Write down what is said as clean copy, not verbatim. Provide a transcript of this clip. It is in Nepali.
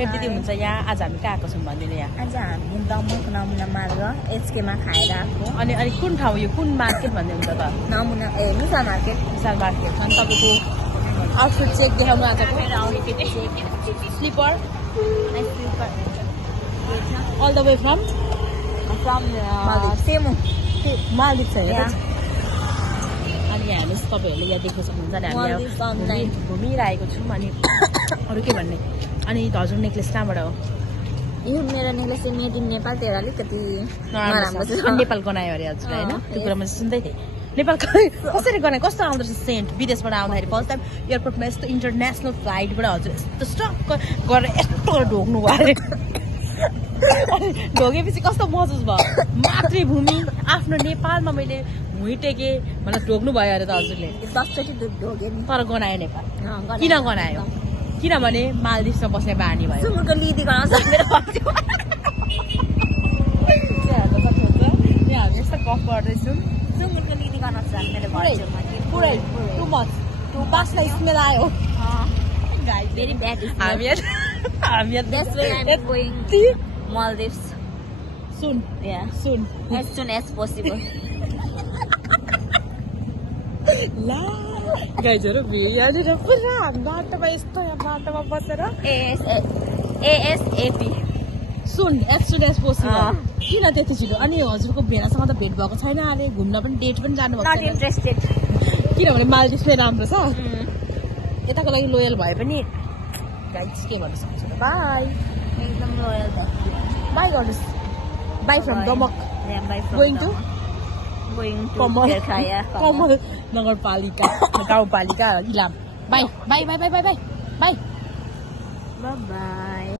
मेरो दिदी हुनुहुन्छ यहाँ आज हामी कहाँ आएको छौँ भनिदिनु यहाँ आज हामी दमक नमुना मार्ग एचकेमा खाएर आएको अनि अनि कुन ठाउँ यो कुन मार्केट भन्नुहुन्छ त नमुना मिसा मार्केट अनि तपाईँको आउटफिट चेक देखाउनु आजको slipper all the way from सेमु मालदिप्स होइन अनि हामी तपाईँहरूले यहाँ देख्न सक्नुहुन्छ नि हामी घुमिरहेको छौँ अनि अरू के भन्ने अनि हजुर नेक्लेस कहाँबाट हो यो मेरो नेक्लेस चाहिँ मेड इन नेपाल तेरो अलिकति नराम्रो छ नेपाल गनायो अरे हजुर होइन त्यो कुरा मैले सुन्दै थिएँ नेपाल कसरी गनायो कस्तो आउँदो रहेछ सेन्ट विदेशबाट आउँदाखेरि फर्स्ट टाइम एयरपोर्टमा यस्तो इन्टरनेसनल फ्लाइटबाट हजुर यस्तो स्टक्क गरेर यस्तो ढोक्नु भयो अरे अनि ढोकेपछि कस्तो महसुस भयो मातृभूमि आफ्नो नेपालमा मैले भुइँ टेकेँ मतलब ढोक्नु भयो अरे त हजुरले 10 चोटि ढोके नि तर गनायो नेपाल किन गनायो किनभने मालदिप्समा बस्ने बानी भयो सुँगुरको लिदी गराउँछ मेरो हामी यस्तो गफ गर्दैछौँ सुँगुरको लिदी गराउँछ मेरो पुरै टु मच बासलाई स्मेल आयो भेरी ब्याड हामी That's why I'm going Maldives soon. Yeah, soon as soon as possible. ला गाइजहरु यहाँनिर पुरा बाटोमा यस्तो यहाँ बाटोमा बसेर ASAP सुन as soon as possible किन त्यति छिटो अनि हजुरको भेनासँग त भेट भएको छैन अहिले घुम्न पनि डेट पनि जानु भएको छैन. Not interested. किनभने मालदिप्समै राम्रो छ यताको लागि लोयल भए पनि गाइज के भन्न सक्छु र बाई एकदम लोयल बाई गर्नुहोस् bye from Damak going to Kamal नगरपालिका गाउँपालिका Ilam bye bye bye bye bye bye bye by